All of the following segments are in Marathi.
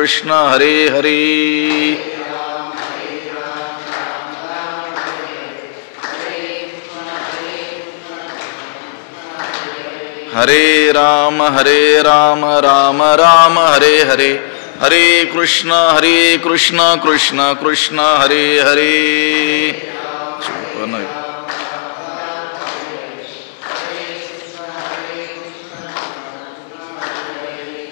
कृष्ण हरे हरे हरे राम राम राम हरे हरे हरे कृष्ण कृष्ण कृष्ण हरे हरे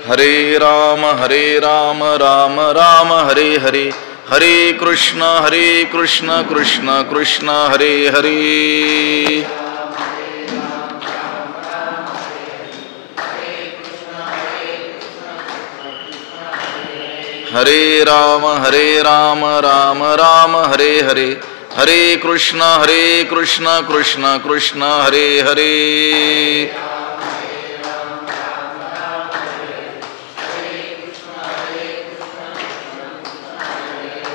हरे राम राम राम हरे हरे हरे कृष्ण कृष्ण कृष्ण हरे हरे हरे राम राम राम हरे हरे हरे कृष्ण कृष्ण कृष्ण हरे हरे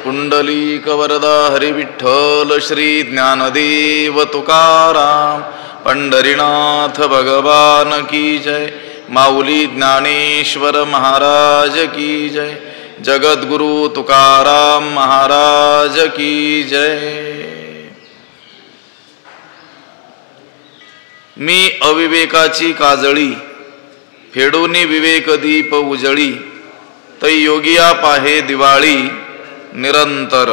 पुंडलीकवरदा हरि विठ्ठल श्री ज्ञानदेव तुकाराम पंढरीनाथ भगवान की जय। माऊली ज्ञानेश्वर महाराज की जय। जगद्गुरु तुकाराम महाराज की जय। मी अविवेकाची काजळी फेडूनी विवेक दीप उजळी तै योगिया पाहे दिवाळी निरंतर।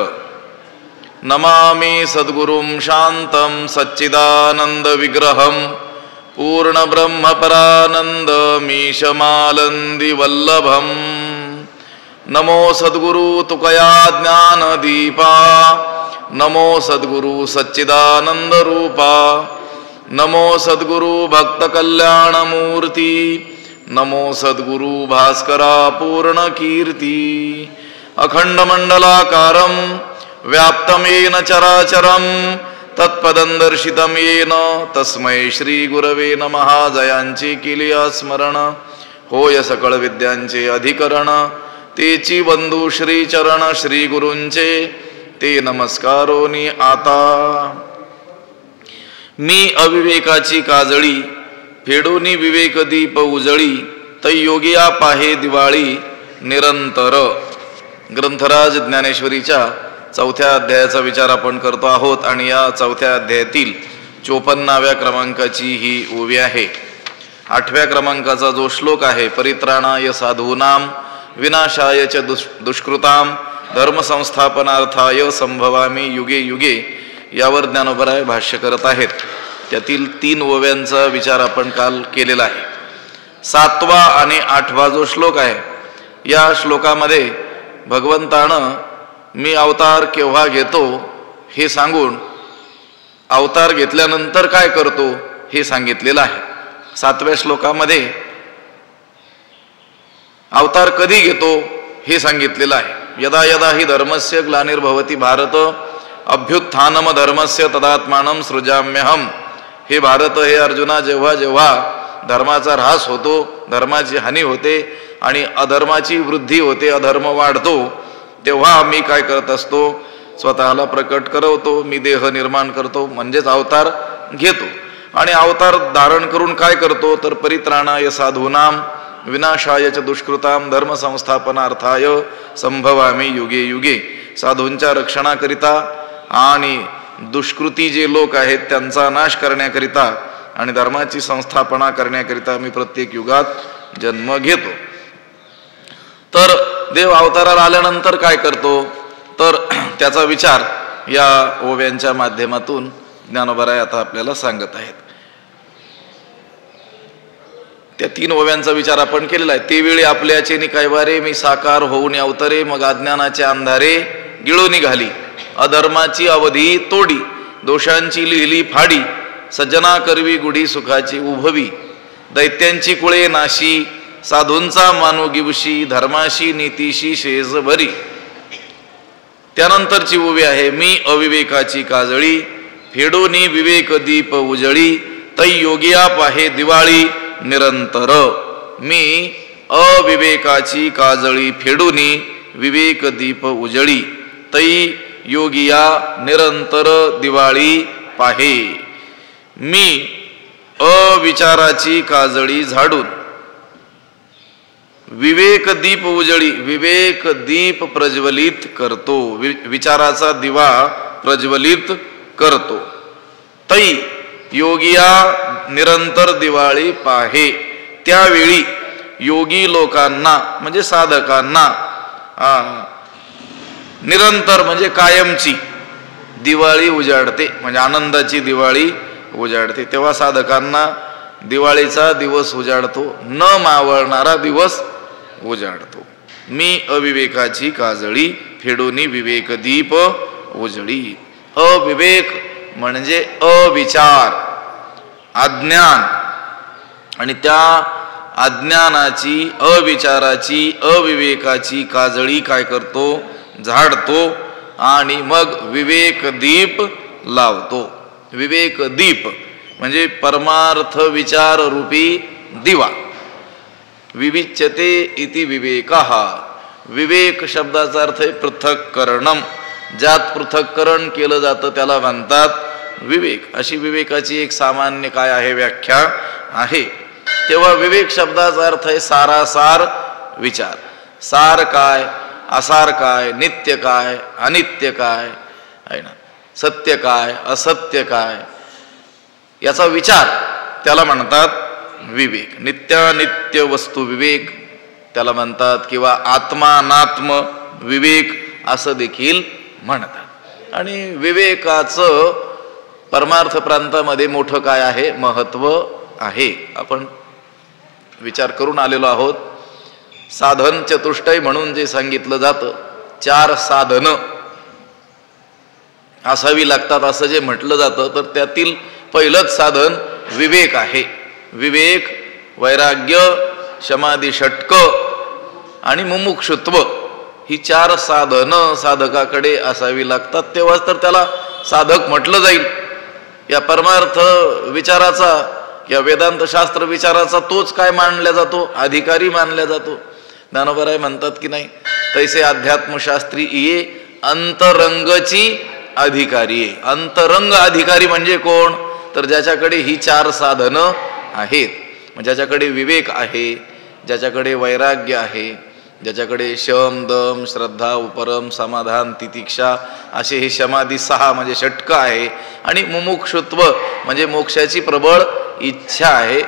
नमामि सद्गुरुं शांतं सच्चिदानंद विग्रहं पूर्ण ब्रह्म परानंद मीशमालंदी वल्लभं। नमो सद्गुरु तुकया ज्ञान दीपा नमो सद्गुरु सच्चिदानंद रूपा नमो सद्गुरु भक्त कल्याण मूर्ती नमो सद्गुरु भास्करा पूर्ण कीर्ती। अखंड मंडलाकारं व्याप्तं येन चराचरं तत्पदं दर्शितं येन तस्मै श्री गुरवे नमः। जयांची किलिया स्मरण होय सकळ विद्यांचे अधिकरण तेची बंधू श्री चरण श्री गुरूंचे ते नमस्कारोनी आता। मी अविवेकाची काजळी फेडूनी विवेक दीप उजळी तै योगिया पाहे दिवाळी निरंतर। ग्रंथराज ज्ञानेश्वरीच्या 4थ्या अध्यायाचा विचार आपण करतो आहोत आणि या 4थ्या अध्यायातील 54व्या क्रमांकाची ही ओवी आहे। 8व्या क्रमांकाचा जो श्लोक आहे परित्राणाय साधूनाम विनाशाय च दुष्कृताम धर्मसंस्थापनार्थाय संभवामी युगे युगे यावर ज्ञानोबराय भाष्य करत आहेत। त्यातील 3 ओव्यांचा विचार आपण काल केलेला आहे। 7वा आणि 8वा जो श्लोक आहे या श्लोकामध्ये भगवंतानं मी अवतार केव्हा घेतो हे सांगून अवतार घेतल्यानंतर काय करतो हे सांगितलेलं आहे। 7व्या श्लोकामध्ये अवतार कधी घेतो हे सांगितलेलं आहे। यदा यदा हि धर्मस्य ग्लानिर्भवति भारत अभ्युत्थानम धर्मस्य तदात्मानं सृजाम्यहम। हे भारत हे अर्जुना जेव्हा जेव्हा धर्माचा ऱ्हास होतो धर्माची हानी होते आणि अधर्माची वृद्धी होते अधर्म वाढतो तेव्हा मी काय करत असतो स्वतःला प्रकट करवतो मी देह निर्माण करतो म्हणजेच अवतार घेतो। आणि अवतार धारण करून काय करतो तर परित्राणाय साधूनाम विनाशाय च दुष्कृताम धर्मसंस्थापनार्थाय संभवामी युगे युगे। साधूंच्या रक्षणाकरिता आणि दुष्कृती जे लोक आहेत त्यांचा नाश करण्याकरिता आणि धर्माची संस्थापना करण्याकरिता मी प्रत्येक युगात जन्म घेतो। तर देव अवताराला आल्यानंतर काय करतो तर त्याचा विचार या ओव्यांच्या माध्यमातून ज्ञानोबराय आता आपल्याला सांगत आहेत। त्या 3 ओव्यांचा विचार आपण केलेला आहे। ते वेळी आपल्याचे निकायवारे मी साकार होऊन अवतरे मग अज्ञानाचे अंधारे गिळून निघाली अधर्माची अवधी तोडी दोषांची लिहिली फाडी सज्जना करवी गुढी सुखाची उभवी दैत्यांची कुळे नाशी साधूंचा मानू गिवशी धर्माशी नीतीशी शेज भरी। त्यानंतरची ओवी आहे मी अविवेकाची काजळी फेडोनी विवेक दीप उजळी तै योगिया पाहे दिवाळी निरंतर। मी अविवेकाची काजळी फेडूनी विवेक दीप उजळी तै योगिया निरंतर दिवाळी पाहे। मी अविचाराची काजळी झाडून विवेक दीप उजळी, विवेक दीप प्रज्वलित करतो, विचाराचा दिवा प्रज्वलित करतो. तै योगिया निरंतर दिवाळी पाहे, त्यावेळी योगी लोकांना म्हणजे साधकांना निरंतर म्हणजे कायमची दिवाळी उजाडते, म्हणजे आनंदाची दिवाळी उजाडते. तेव्हा साधकांना दिवाळीचा दिवस उजाडतो, न मावळणारा दिवस उजाडतो. मी अविवेकाची काजळी, फेडोनी विवेक दीप उजळी. अविवेक म्हणजे अविचार, अज्ञान, आणि त्या अज्ञानाची, अविचाराची, अविवेकाची काजळी काय करतो, झाडतो, आणि मग विवेक दीप लावतो. विवेक दीप म्हणजे परमार्थ विचार रूपी दिवा. विविच्यते इति विवेकः, विवेक शब्दाचा अर्थ आहे पृथक्करणम, ज्यात पृथक्करण केलं जातं त्याला म्हणतात विवेक. अशी विवेकाची एक सामान्य काय आहे, व्याख्या आहे. तेव्हा विवेक शब्दाचा अर्थ आहे सारासार विचार. सार काय, असार काय, नित्य काय, अनित्य काय आहे ना, सत्य काय, असत्य काय, याचा विचार त्याला म्हणतात विवेक. नित्यानित्य वस्तू विवेक त्याला म्हणतात, किंवा आत्मानात्म विवेक असं देखील म्हणतात. आणि विवेकाचं परमार्थ प्रांतामध्ये मोठं काय आहे, महत्व आहे. आपण विचार करून आलेलो आहोत. साधन चतुष्टय म्हणून जे सांगितलं जातं, 4 साधनं असावी लागतात असं जे म्हटलं जातं, तर त्यातील पहिलंच साधन विवेक आहे. विवेक, वैराग्य, समाधी षटक आणि मुमुक्षुत्व ही 4 साधनं साधकाकडे असावी लागतात, तेव्हाच तर त्याला साधक म्हटलं जाईल. या परमार्थ विचाराचा या वेदांत शास्त्र विचाराचा तोच काय मानला जातो, अधिकारी मानला जातो. ज्ञानोबराय म्हणतात की नाही, तैसे अध्यात्मशास्त्री ये अंतरंगची अधिकारी आहे. अंतरंग अधिकारी म्हणजे कोण, तर ज्याच्याकडे ही 4 साधनं आहेत, ज्याच्याकडे विवेक आहे, ज्याच्याकडे वैराग्य आहे, ज्याच्याकडे शम, दम, श्रद्धा, उपरम, समाधान, तितिक्षा असे हे समाधी 6 म्हणजे षटक आहे, आणि मुमुक्षुत्व म्हणजे मोक्षाची प्रबळ इच्छा आहे,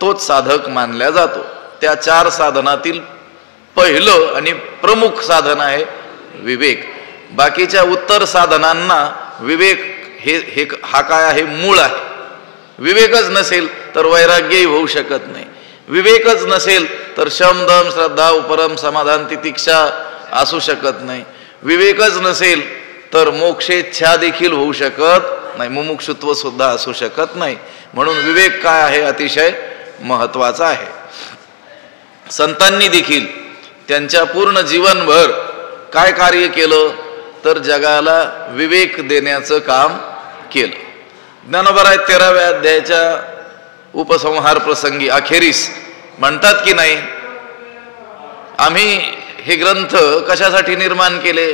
तोच साधक मानला जातो. त्या 4 साधनातील पहिलं आणि प्रमुख साधन आहे विवेक. बाकीच्या उत्तर साधनांना विवेक हे हा काय आहे, मूळ आहे. विवेकच नसेल तर वैराग्यही होऊ शकत नाही. विवेकच नसेल तर शम, दम, श्रद्धा, उपरम, समाधान, तितिक्षा असू शकत नाही. विवेकच नसेल तर मोक्षेच्छा देखील होऊ शकत नाही, मुमुक्षुत्व सुद्धा असू शकत नाही. म्हणून विवेक काय आहे, अतिशय महत्वाचा आहे. संतांनी देखील त्यांच्या पूर्ण जीवनभर काय कार्य केलं, तर जगाला विवेक देण्याचं काम केलं. ज्ञानोबराय 13व्या अध्यायाच्या उपसंहार प्रसंगी अखेरीस म्हणतात की नाही, आम्ही हे ग्रंथ कशासाठी निर्माण केले,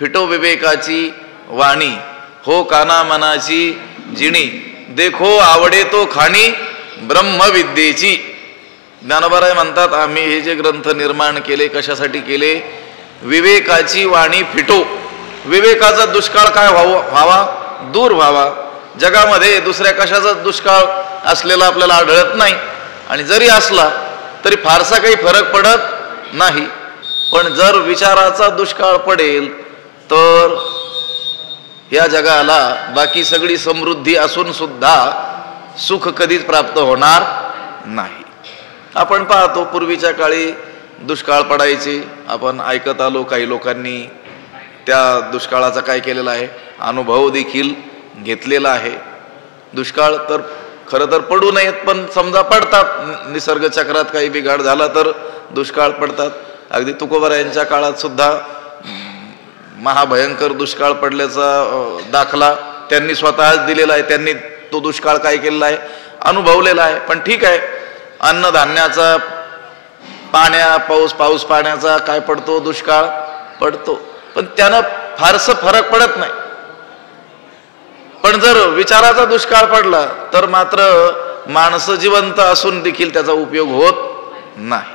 फिटो विवेकाची वाणी, हो काना मनाची जिणी, देखो आवडे तो खाणी ब्रह्मविद्येची. ज्ञानोबराय म्हणतात आम्ही हे जे ग्रंथ निर्माण केले कशासाठी केले, विवेकाची वाणी फिटो. विवेकाचा दुष्काळ काय व्हावा, दूर व्हावा. जगामध्ये दुसऱ्या कशाचा दुष्काळ असलेला आपल्याला आढळत नाही, आणि जरी असला तरी फारसा काही फरक पडत नाही. पण जर विचाराचा दुष्काळ पडेल तर या जगाला बाकी सगळी समृद्धी असून सुद्धा सुख कधीच प्राप्त होणार नाही. आपण पाहतो पूर्वीच्या काळी दुष्काळ पडायचे, आपण ऐकत आलो. काही लोकांनी त्या दुष्काळाचा काय केलेला आहे, अनुभव देखील घेतलेला आहे. दुष्काळ तर खरं तर पडू नयेत, पण समजा पडतात. निसर्ग चक्रात काही बिघाड झाला तर दुष्काळ पडतात. अगदी तुकोबारायांच्या काळात सुद्धा महाभयंकर दुष्काळ पडल्याचा दाखला त्यांनी स्वतःच दिलेला आहे. त्यांनी तो दुष्काळ काय केलेला आहे, अनुभवलेला आहे. पण ठीक आहे, अन्नधान्याचा, पाऊस पाण्याचा काय पडतो, दुष्काळ पडतो, पण त्यानं फारसं फरक पडत नाही. पण जर विचाराचा दुष्काळ पडला तर मात्र माणसं जिवंत असून देखील त्याचा उपयोग होत नाही.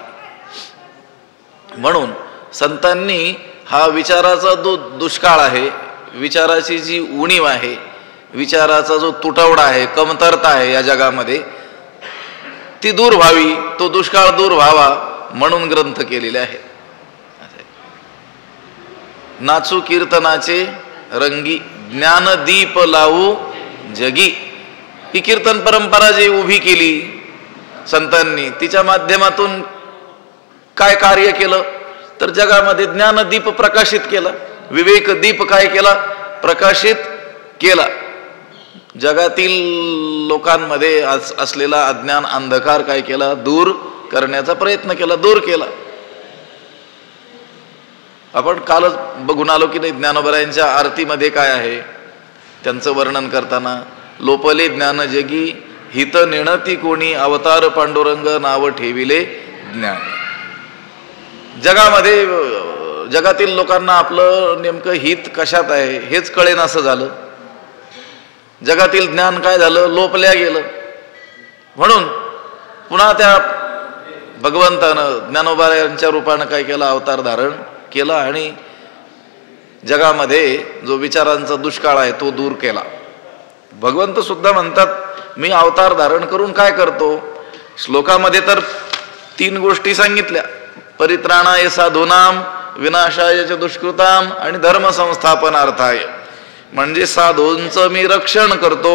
म्हणून संतांनी हा विचाराचा जो दुष्काळ आहे, विचाराची जी उणीव आहे, विचाराचा जो तुटवडा आहे, कमतरता आहे या जगामध्ये, ती दूर व्हावी, तो दुष्काळ दूर व्हावा म्हणून ग्रंथ केलेले आहेत. नाचू कीर्तनाचे रंगी, ज्ञानदीप लावू जगी. ही कीर्तन परंपरा जी उभी केली संतांनी, तिच्या माध्यमातून काय कार्य केलं तर जगामध्ये ज्ञानदीप प्रकाशित केला, विवेक दीप काय केला, प्रकाशित केला. जगातील लोकांमध्ये असलेला अज्ञान अंधकार काय केला, दूर करण्याचा प्रयत्न केला, दूर केला. आपण कालच बघून आलो की नाही, ज्ञानोबरायांच्या आरतीमध्ये काय आहे, त्यांचं वर्णन करताना, लोपले ज्ञान जगी हित नेणती कोणी, अवतार पांडुरंग नाव ठेविले ज्ञान. जगामध्ये जगातील लोकांना आपलं नेमकं हित कशात आहे हेच कळेनासं झालं. जगातील ज्ञान काय झालं, लोपल्या गेलं. म्हणून पुन्हा त्या भगवंतानं ज्ञानोबा यांच्या रूपानं काय केलं, अवतार धारण केला आणि जगामध्ये जो विचारांचा दुष्काळ आहे तो दूर केला. भगवंत सुद्धा म्हणतात, मी अवतार धारण करून काय करतो. श्लोकामध्ये तर 3 गोष्टी सांगितल्या, परित्राणाय साधूनाम, विनाशाय च दुष्कृताम आणि धर्म संस्थापनार्थाय. म्हणजे साधूंचं मी रक्षण करतो,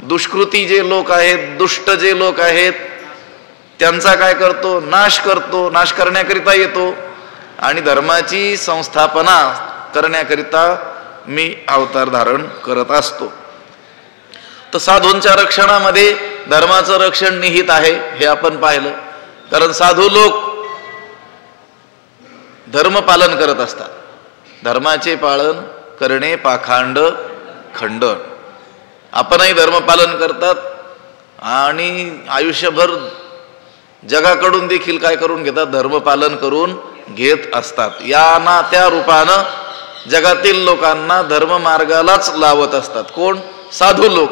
दुष्कृती जे लोक आहेत, दुष्ट जे लोक आहेत त्यांचा काय करतो, नाश करतो, नाश करण्याकरिता येतो, आणि धर्माची संस्थापना करण्याकरिता मी अवतार धारण करत असतो. तर साधूंच्या रक्षणामध्ये धर्माचं रक्षण निहित आहे हे आपण पाहिलं. कारण साधू लोक धर्म पालन करत असतात. धर्माचे पालन करणे पाखांड खंडन. आपणही धर्मपालन करतात आणि आयुष्यभर जगाकडून देखील काय करून घेतात, धर्मपालन करून घेत असतात. या ना त्या रूपानं जगातील लोकांना धर्ममार्गालाच लावत असतात. कोण, साधू लोक.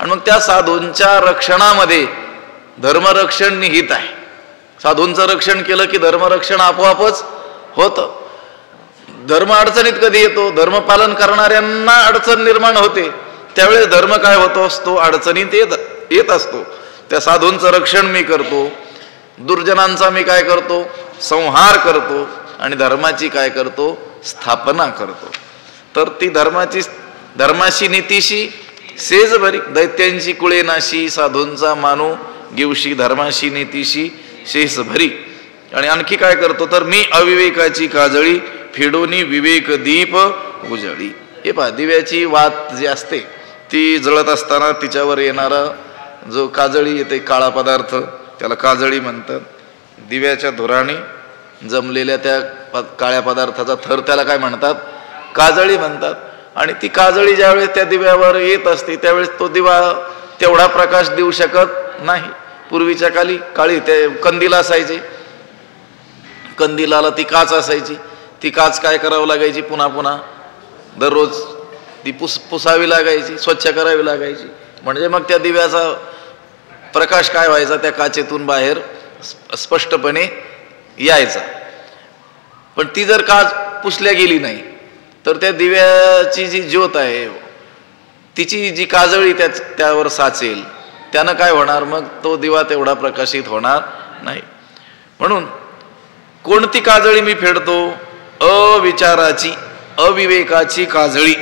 आणि मग त्या साधूंच्या रक्षणामध्ये धर्मरक्षण निहित आहे. साधूंचं रक्षण केलं की धर्मरक्षण आपोआपच होतं. धर्म अडचणीत कधी येतो, धर्मपालन करणाऱ्यांना अडचण निर्माण होते, त्यावेळेस धर्म काय होतो असतो, अडचणीत येत असतो. त्या साधूंचं रक्षण मी करतो, दुर्जनांचा मी काय करतो, संहार करतो, आणि धर्माची काय करतो, स्थापना करतो. तर ती धर्माशी नीतीशी सेज भरी, दैत्यांची कुळे नाशी, साधूंचा मानू घेऊशी, धर्माशी नीतीशी शेष भरी. आणि आणखी काय करतो, तर मी अविवेकाची काजळी फेडोनी विवेक दीप उजळी. हे पहा, दिव्याची वात जी असते ती जळत असताना तिच्यावर येणारा जो काजळी येते, काळा पदार्थ, त्याला काजळी म्हणतात. दिव्याच्या धुराने जमलेल्या त्या काळ्या पदार्थाचा थर त्याला काय म्हणतात, काजळी म्हणतात. आणि ती काजळी ज्यावेळेस त्या दिव्यावर येत असते त्यावेळेस तो दिवा तेवढा प्रकाश देऊ शकत नाही. पूर्वीच्या काळी ते कंदील असायचे, कंदिलाला ती काच असायची, ती काच काय करावं लागायची, पुन्हा पुन्हा दररोज ती पुसावी लागायची, स्वच्छ करावी लागायची. म्हणजे मग त्या दिव्याचा प्रकाश काय व्हायचा, त्या काचेतून बाहेर स्पष्टपणे यायचा. पण ती जर काच पुसल्या गेली नाही तर त्या दिव्याची जी ज्योत आहे तिची जी काजळी त्यावर साचेल, त्यानं काय होणार, मग तो दिवा तेवढा प्रकाशित होणार नाही. म्हणून कोणती काजळी मी फेडतो, अविचाराची, अविवेकाची काजळी.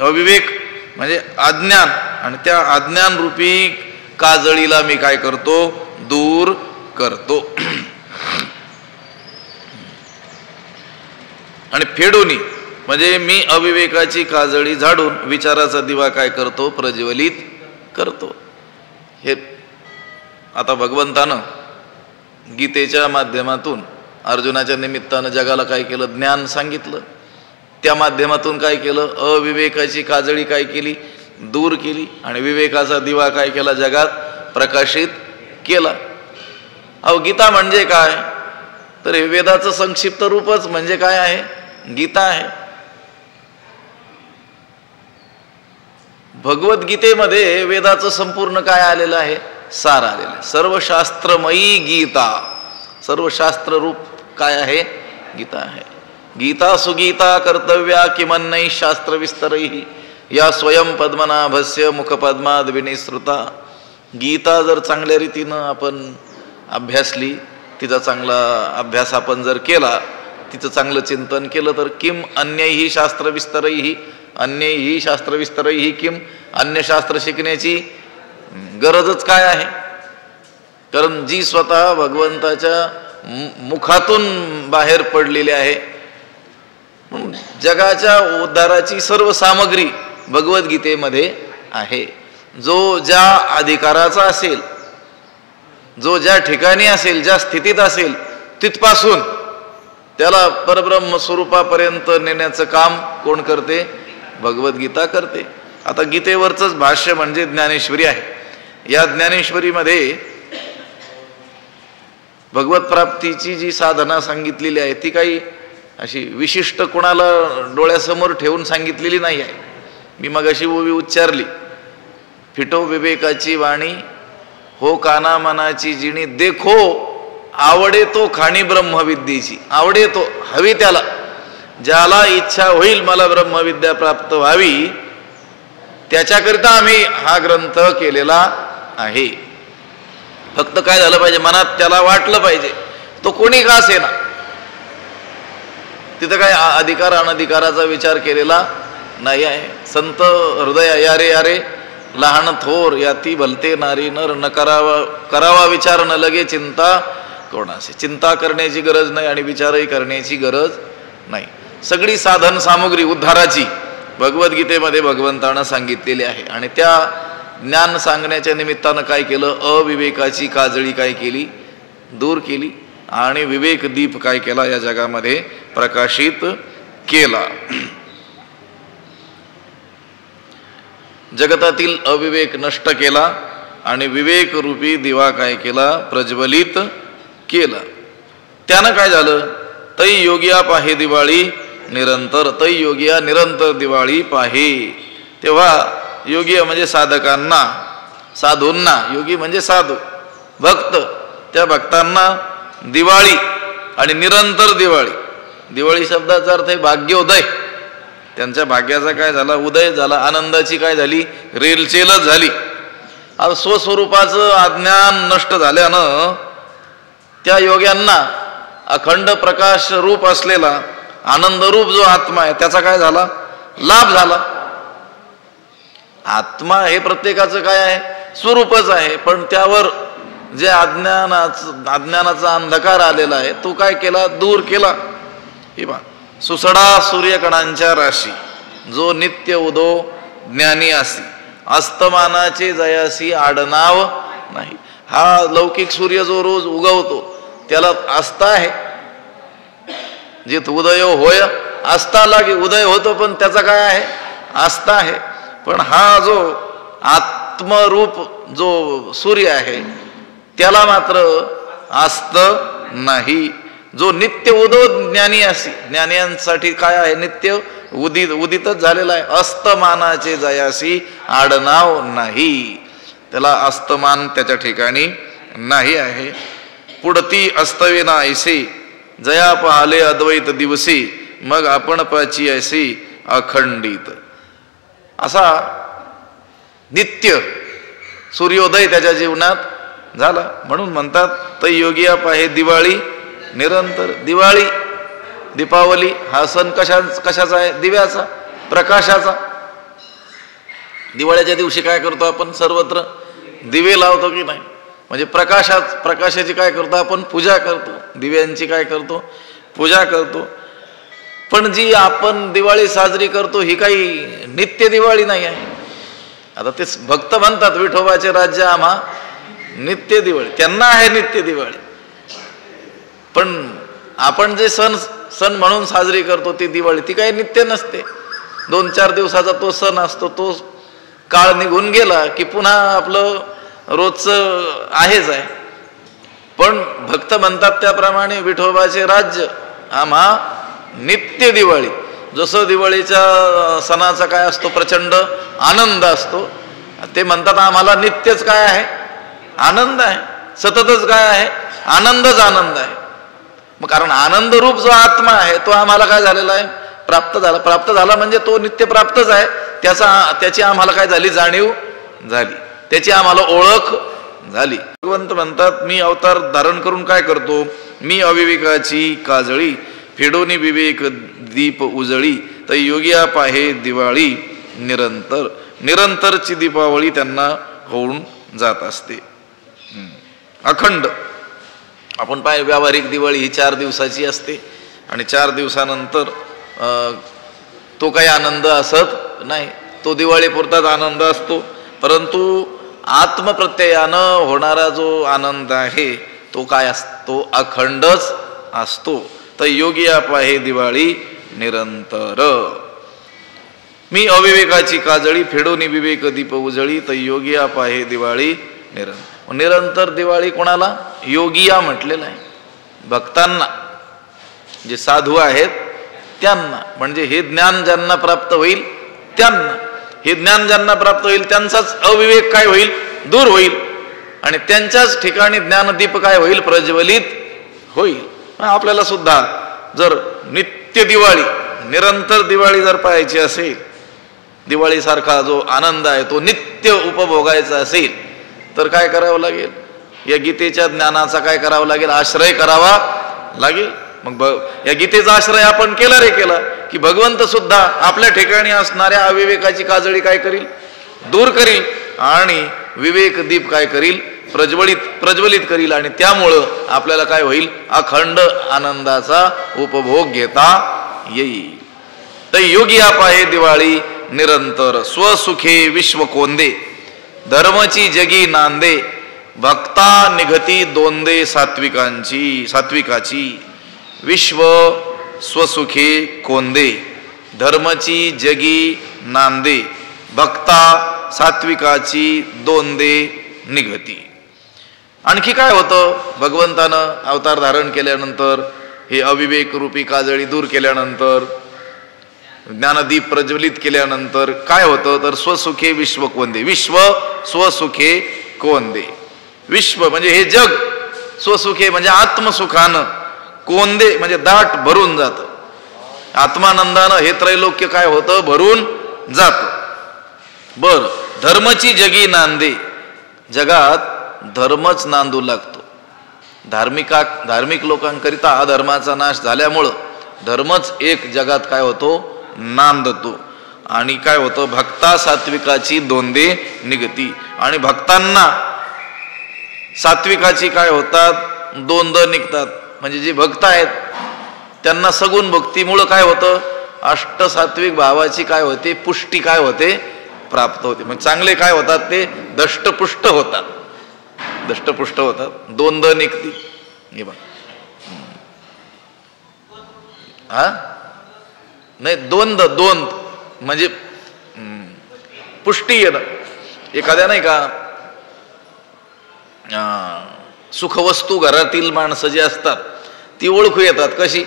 अविवेक म्हणजे अज्ञान, आणि त्या अज्ञान रूपी काजळीला मी काय करतो, दूर करतो. आणि फेडोनी म्हणजे मी अविवेकाची काजळी झाडून विचाराचा दिवा काय करतो, प्रज्वलित करतो. हे आता भगवंतानं गीतेच्या माध्यमातून अर्जुनाच्या निमित्तानं जगाला काय केलं, ज्ञान सांगितलं. त्या माध्यमातून काय केलं, अविवेकाची काजळी काय केली, दूर केली, आणि विवेकाचा दिवा काय केला, जगात प्रकाशित केला. अहो, गीता म्हणजे काय, तर हे वेदाचं संक्षिप्त रूपच म्हणजे काय आहे, गीता आहे. भगवद्गीतेमध्ये वेदाचं संपूर्ण काय आलेलं आहे, सार आलेलं आहे. सर्व शास्त्रमयी गीता, सर्व शास्त्र रूप काय आहे? गीता आहे. गीता सुगीता कर्तव्या किमन्नै शास्त्र विस्तरैः या स्वयं पद्मनाभस्य मुखपद्माद विनिसृता. गीता जर चांगल्या रीतीनं आपण अभ्यासली, तिचा चांगला अभ्यास आपण जर केला, तिचं चांगलं चिंतन केलं, तर किम अन्यैः शास्त्र विस्तरैः, अन्यैः शास्त्र विस्तरैः किम, अन्य शास्त्र शिकण्याची गरजच काय आहे? कारण जी स्वतः भगवंताच्या मुखातून बाहेर पडलेली आहे, जगाच्या उद्धाराची सर्व सामग्री भगवद्गीतेमध्ये आहे. जो ज्या अधिकाराचा असेल, जो ज्या ठिकाणी असेल, ज्या स्थितीत असेल, तिथपासून त्याला परब्रह्म स्वरूपापर्यंत नेण्याचं काम कोण करते? भगवद्गीता करते. आता गीतेवरचंच भाष्य म्हणजे ज्ञानेश्वरी आहे. या ज्ञानेश्वरीमध्ये भगवत प्राप्तीची जी साधना सांगितलेली आहे ती काही अशी विशिष्ट कोणाला डोळ्यासमोर ठेवून सांगितलेली नाही आहे. मी मगाशी ओवी उच्चारली, फिटो विवेकाची वाणी, हो काना मनाची जिणी, देखो आवडे तो खाणी ब्रह्मविद्येची. आवडे तो, हवी त्याला, ज्याला इच्छा होईल मला ब्रह्मविद्या प्राप्त व्हावी, त्याच्याकरिता आम्ही हा ग्रंथ केलेला आहे. फक्त काय झालं पाहिजे? मनात त्याला वाटलं पाहिजे, तो कोणी का असेना. तिथं काय अधिकार अनधिकाराचा विचार केलेला नाही आहे. संत हृदय यारे यारे लहान थोर याती भलते नारी नर, न करावा विचार न लगे चिंता कोणासे. चिंता करण्याची गरज नाही आणि विचारही करण्याची गरज नाही. सगळी साधन सामुग्री उद्धाराची भगवद्गीतेमध्ये भगवंतानं सांगितलेली आहे. आणि त्या ज्ञान सांगण्याच्या निमित्तानं काय केलं? अविवेकाची काजळी काय केली? दूर केली. आणि विवेक दीप काय केला? या जगामध्ये प्रकाशित केला. जगतातील अविवेक नष्ट केला आणि विवेक रूपी दिवा काय केला? प्रज्वलित केला. त्यानं काय झालं? तै योगिया पाहे दिवाळी निरंतर, तै योगिया निरंतर दिवाळी पाहे. तेव्हा योगी म्हणजे साधकांना, साधूंना, योगी म्हणजे साधू, भक्त, त्या भक्तांना दिवाळी आणि निरंतर दिवाळी. दिवाळी शब्दाचा अर्थ आहे भाग्योदय. त्यांच्या भाग्याचा काय झाला? उदय झाला. आनंदाची काय झाली? रेलचेलच झाली. आता स्वस्वरूपाचं अज्ञान नष्ट झाल्यानं त्या योग्यांना अखंड प्रकाश रूप असलेला आनंदरूप जो आत्मा आहे त्याचा काय झाला? लाभ झाला. आत्मा हे प्रत्येकाचं काय आहे? स्वरूपच आहे. पण त्यावर जे अज्ञानाचा अंधकार आलेला आहे तो काय केला? दूर केला. हे पहा, सुसडा सूर्यकणांच्या राशी, जो नित्य उदो ज्ञानी असी, अस्तमानाचे जयासी आडनाव नाही. हा लौकिक सूर्य जो रोज उगवतो त्याला आस्था आहे. जिथ उदय होय आस्था लागे, उदय होतो पण त्याचा काय आहे? आस्था आहे. पण हा जो आत्मरूप जो सूर्य आहे त्याला मात्र आस्त नाही. जो नित्य उदो ज्ञानी असी, ज्ञानियांसाठी काय आहे? नित्य उदितच झालेला आहे. अस्तमानाचे जयासी आडनाव नाही. त्याला अस्तमान त्याच्या ठिकाणी नाही आहे. पुढती अस्तवेना ऐसे जया पाहले अद्वैत दिवसी, मग आपण पाची ऐसी अखंडित. असा नित्य सूर्योदय त्याच्या जीवनात झाला. म्हणून म्हणतात तै योगिया पाहे दिवाळी निरंतर. दिवाळी, दीपावली हा सण कशाचा आहे? दिव्याचा, प्रकाशाचा. दिवाळीच्या दिवशी काय करतो आपण? सर्वत्र दिवे लावतो की नाही? म्हणजे प्रकाशाची काय करतो आपण? पूजा करतो. दिव्यांची काय करतो? पूजा करतो. पण जी आपण दिवाळी साजरी करतो ही काही नित्य दिवाळी नाही आहे. आता ते भक्त म्हणतात विठोबाचे राज्य आम्हा नित्य दिवाळी, त्यांना आहे नित्य दिवाळी. पण आपण जे सण म्हणून साजरी करतो ती दिवाळी ती काही नित्य नसते. 2-4 दिवसाचा तो सण असतो. तो काळ निघून गेला की पुन्हा आपलं रोजचं आहेच आहे. पण भक्त म्हणतात त्याप्रमाणे विठोबाचे राज्य आम्हा नित्य दिवाळी. जसं दिवाळीच्या सणाचा काय असतो? प्रचंड आनंद असतो. ते म्हणतात आम्हाला नित्यच काय आहे? आनंद आहे. सततच काय आहे? आनंदच आनंद आहे. मग कारण आनंद रूप जो आत्मा आहे तो आम्हाला काय झालेला आहे? प्राप्त झाला. प्राप्त झाला म्हणजे तो नित्य प्राप्तच आहे. त्याची आम्हाला काय झाली? जाणीव झाली, त्याची आम्हाला ओळख झाली. भगवंत म्हणतात मी अवतार धारण करून काय करतो? मी अविवेकाची काजळी फेडोनी विवेक दीप उजळी, तर योगिया पाहे दिवाळी निरंतर. निरंतरची दीपावली त्यांना होऊन जात असते अखंड. आपण पाय व्यावहारिक दिवाळी ही 4 दिवसाची असते आणि 4 दिवसानंतर तो काही आनंद असत नाही. तो दिवाळीपुरताच आनंद असतो. परंतु आत्मप्रत्ययानं होणारा जो आनंद आहे तो काय असतो? अखंडच असतो. तर योगिया पाहे दिवाळी निरंतर. मी अविवेकाची काजळी फेडोनी विवेक दीप उजळी, तर योगिया पाहे दिवाळी निरंतर. निरंतर दिवाळी कोणाला? योगिया म्हटलेलं आहे, भक्तांना, जे साधू आहेत त्यांना. म्हणजे हे ज्ञान ज्यांना प्राप्त होईल त्यांना, हे ज्ञान ज्यांना प्राप्त होईल त्यांचाच अविवेक काय होईल? दूर होईल आणि त्यांच्याच ठिकाणी ज्ञानदीप काय होईल? प्रज्वलित होईल. आपल्याला सुद्धा जर नित्य दिवाळी, निरंतर दिवाळी जर पाहायची असेल, दिवाळीसारखा जो आनंद आहे तो नित्य उपभोगायचा असेल तर काय करावं लागेल? या गीतेच्या ज्ञानाचा काय करावं लागेल? आश्रय करावा लागेल. मग या गीतेचा आश्रय आपण केला रे केला की भगवंत सुद्धा आपल्या ठिकाणी असणाऱ्या अविवेकाची काजळी काय करील? दूर करील आणि विवेक दीप काय करील? प्रज्वलित करील. आणि त्यामुळं आपल्याला काय होईल? अखंड आनंदाचा उपभोग घेता येईल. तर योगिया पाहे दिवाळी निरंतर. स्वसुखे विश्व कोंदे धर्मची जगी नांदे, भक्ता निघती दोंदे सात्विकाची. विश्व स्वसुखे कोंदे धर्मची जगी नांदे, भक्ता सात्विकाची दोंदे निघती. आणखी काय होतं? भगवंतानं अवतार धारण केल्यानंतर, हे अविवेक रूपी काजळी दूर केल्यानंतर, ज्ञानदीप प्रज्वलित केल्यानंतर काय होतं? तर स्वसुखे विश्व कोंदे. विश्व स्वसुखे कोंदे. विश्व म्हणजे हे जग, स्वसुखे म्हणजे आत्मसुखानं, कोंदे म्हणजे दाट भरून जातं. आत्मानंदानं हे त्रैलोक्य काय होतं? भरून जातं. बर, धर्मची जगी नांदे. जगात धर्मच नांदू लागतो. धार्मिक लोकांकरिता अधर्माचा नाश झाल्यामुळं धर्मच एक जगात काय होतो? नांदतो. आणि काय होतं? भक्ता सात्विकाची दोंदे निघती. आणि भक्तांना सात्विकाची काय होतात? दोंद निघतात. म्हणजे जे भक्त आहेत त्यांना सगुण भक्तीमुळं काय होतं? अष्टसात्विक भावाची काय होते? पुष्टी काय होते? प्राप्त होते. म्हणजे चांगले काय होतात? ते दष्टपुष्ट होतात. दष्टपुष्ट होतात. दोंद निघती. हे बघ, हा नाही, दोंद म्हणजे पुष्टी येणं. एखाद्या नाही का सुखवस्तू घरातील माणसं जी असतात ती ओळखू येतात. कशी?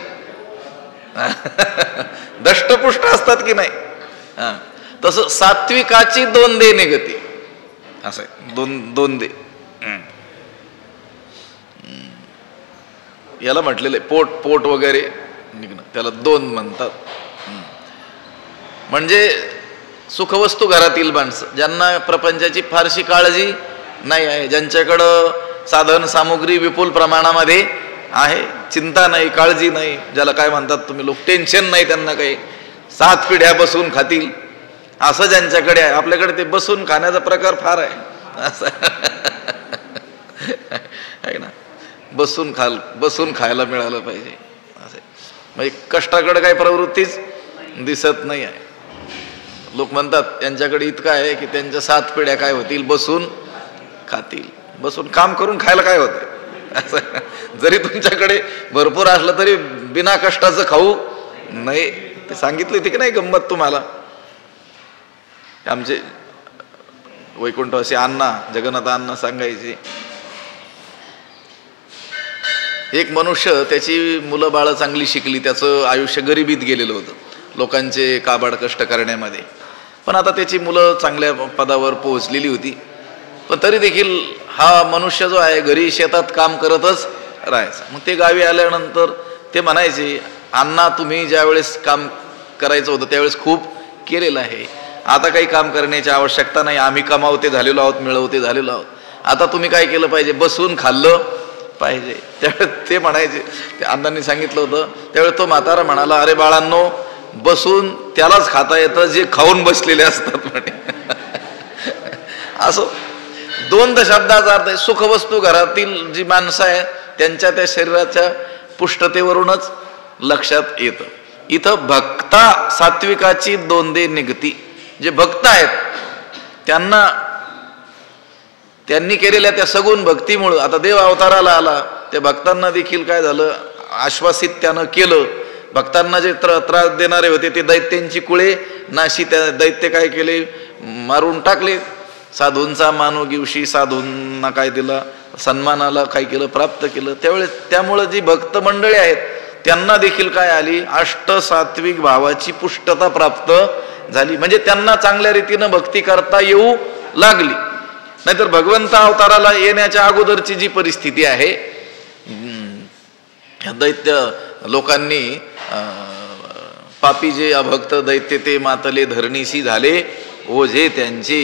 दष्टपुष्ट असतात की नाही. तसं सात्विकाची दोंदे निघती. असं दोंदे याला म्हटलेले पोट वगैरे निघणं, त्याला दोन म्हणतात. म्हणजे सुखवस्तू घरातील माणसं, ज्यांना प्रपंचाची फारशी काळजी नाही आहे, ज्यांच्याकडं साधन सामुग्री विपुल प्रमाणामध्ये आहे, चिंता नाही, काळजी नाही, ज्याला काय म्हणतात तुम्ही लोक, टेन्शन नाही त्यांना काही, 7 पिढ्या बसून खातील असं ज्यांच्याकडे आहे. आपल्याकडे ते बसून खाण्याचा प्रकार फार आहे. असं आहे ना, बसून खायला मिळालं पाहिजे असं. म्हणजे कष्टाकडे काही प्रवृत्तीच दिसत नाही आहे. लोक म्हणतात यांच्याकडे इतकं आहे की त्यांच्या 7 पिढ्या काय होतील? बसून खातील. बसून काम करून खायला काय होतं असं. जरी तुमच्याकडे भरपूर असलं तरी बिना कष्टाचं खाऊ नाही. ते सांगितली होती की नाही गंमत तुम्हाला? आमचे वैकुंठ असे अण्णा, जगन्नाथ अण्णा सांगायचे, एक मनुष्य, त्याची मुलं बाळ चांगली शिकली, त्याचं आयुष्य गरिबीत गेलेलं होतं, लोकांचे काबाड कष्ट करण्यामध्ये. पण आता त्याची मुलं चांगल्या पदावर पोहोचलेली होती, पण तरी देखील हा मनुष्य जो आहे घरी शेतात काम करतच राहायचा. मग ते गावी आल्यानंतर ते म्हणायचे, अण्णा तुम्ही ज्यावेळेस काम करायचं होतं त्यावेळेस खूप केलेलं आहे, आता काही काम करण्याची आवश्यकता नाही, आम्ही कमावते झालेलो आहोत, मिळवते झालेलो आहोत, आता तुम्ही काय केलं पाहिजे, बसून खाल्लं पाहिजे. त्यावेळेस ते म्हणायचे, ते अण्णांनी सांगितलं होतं, त्यावेळेस तो म्हातारा म्हणाला, अरे बाळांनो, बसून त्यालाच खाता येतं जे खाऊन बसलेले असतात म्हणे. असं दोन शब्दाचा अर्थ आहे. सुखवस्तू घरातील जी माणसं आहे त्यांच्या त्या शरीराच्या पुष्टतेवरूनच लक्षात येतं. इथं भक्ता सात्विकाची दोंदे निगती. जे भक्त आहेत त्यांनी केलेल्या त्या सगुण भक्तीमुळं आता देव अवताराला आला, त्या भक्तांना देखील काय झालं, आश्वासित त्यानं केलं. भक्तांना जे त्रास देणारे होते ते दैत्यांची कुळे नाशी, त्या दैत्य काय केले, मारून टाकले. साधूंचा मानोगिवशी, साधूंना काय दिला, सन्मानाला काय केलं, प्राप्त केलं. त्यावेळेस त्यामुळं जी भक्त मंडळी आहेत त्यांना देखील काय आली, अष्ट सात्विक भावाची पुष्टता प्राप्त झाली. म्हणजे त्यांना चांगल्या रीतीनं भक्ती करता येऊ लागली. नाहीतर भगवंत अवताराला येण्याच्या अगोदरची जी परिस्थिती आहे, दैत्य लोकांनी पापी जे अभक्त दैत्य ते मातले धरणीशी झाले, ओझे त्यांचे